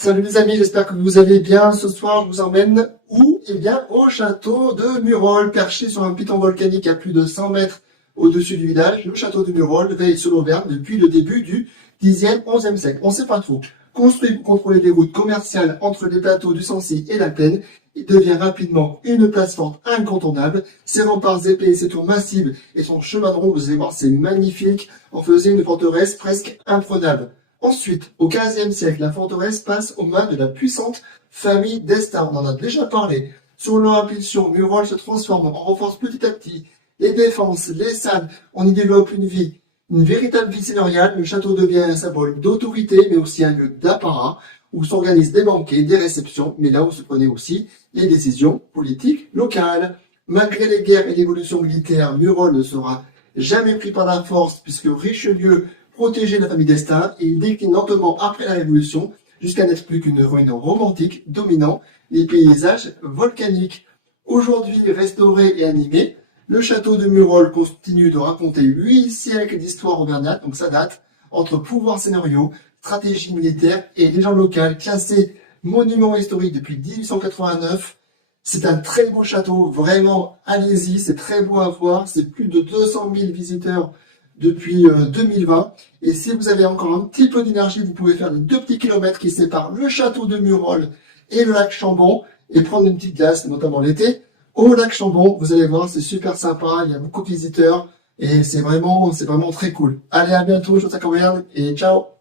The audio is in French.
Salut les amis, j'espère que vous allez bien. Ce soir, je vous emmène où? Eh bien, au château de Murol, perché sur un piton volcanique à plus de 100 mètres au-dessus du village. Le château de Murol veille sur l'Auvergne depuis le début du 10e, 11e siècle. On ne sait pas trop. Construit pour contrôler les routes commerciales entre les plateaux du Sancy et la Plaine, il devient rapidement une place forte incontournable. Ses remparts épais, ses tours massives et son chemin de ronde, vous allez voir, c'est magnifique, en faisait une forteresse presque imprenable. Ensuite, au XVe siècle, la forteresse passe aux mains de la puissante famille d'Estaing. On en a déjà parlé. Sur leur impulsion, Murol se transforme, on renforce petit à petit les défenses, les salles, on y développe une véritable vie seigneuriale. Le château devient un symbole d'autorité, mais aussi un lieu d'apparat, où s'organisent des banquets, des réceptions, mais là où se prenaient aussi les décisions politiques locales. Malgré les guerres et l'évolution militaire, Murol ne sera jamais pris par la force, puisque Richelieu protéger la famille d'Estaing et il décline lentement après la Révolution jusqu'à n'être plus qu'une ruine romantique dominant les paysages volcaniques. Aujourd'hui restauré et animé, le château de Murol continue de raconter 8 siècles d'histoire auvergnate, donc ça date, entre pouvoirs seigneuriaux, stratégie militaire et légendes locales, classé monument historique depuis 1889. C'est un très beau château, vraiment, allez-y, c'est très beau à voir, c'est plus de 200 000 visiteurs depuis 2020. Et si vous avez encore un petit peu d'énergie, vous pouvez faire les 2 petits kilomètres qui séparent le château de Murol et le lac Chambon et prendre une petite glace, notamment l'été, au lac Chambon. Vous allez voir, c'est super sympa, il y a beaucoup de visiteurs et c'est vraiment très cool. Allez, à bientôt, je vous souhaite et ciao!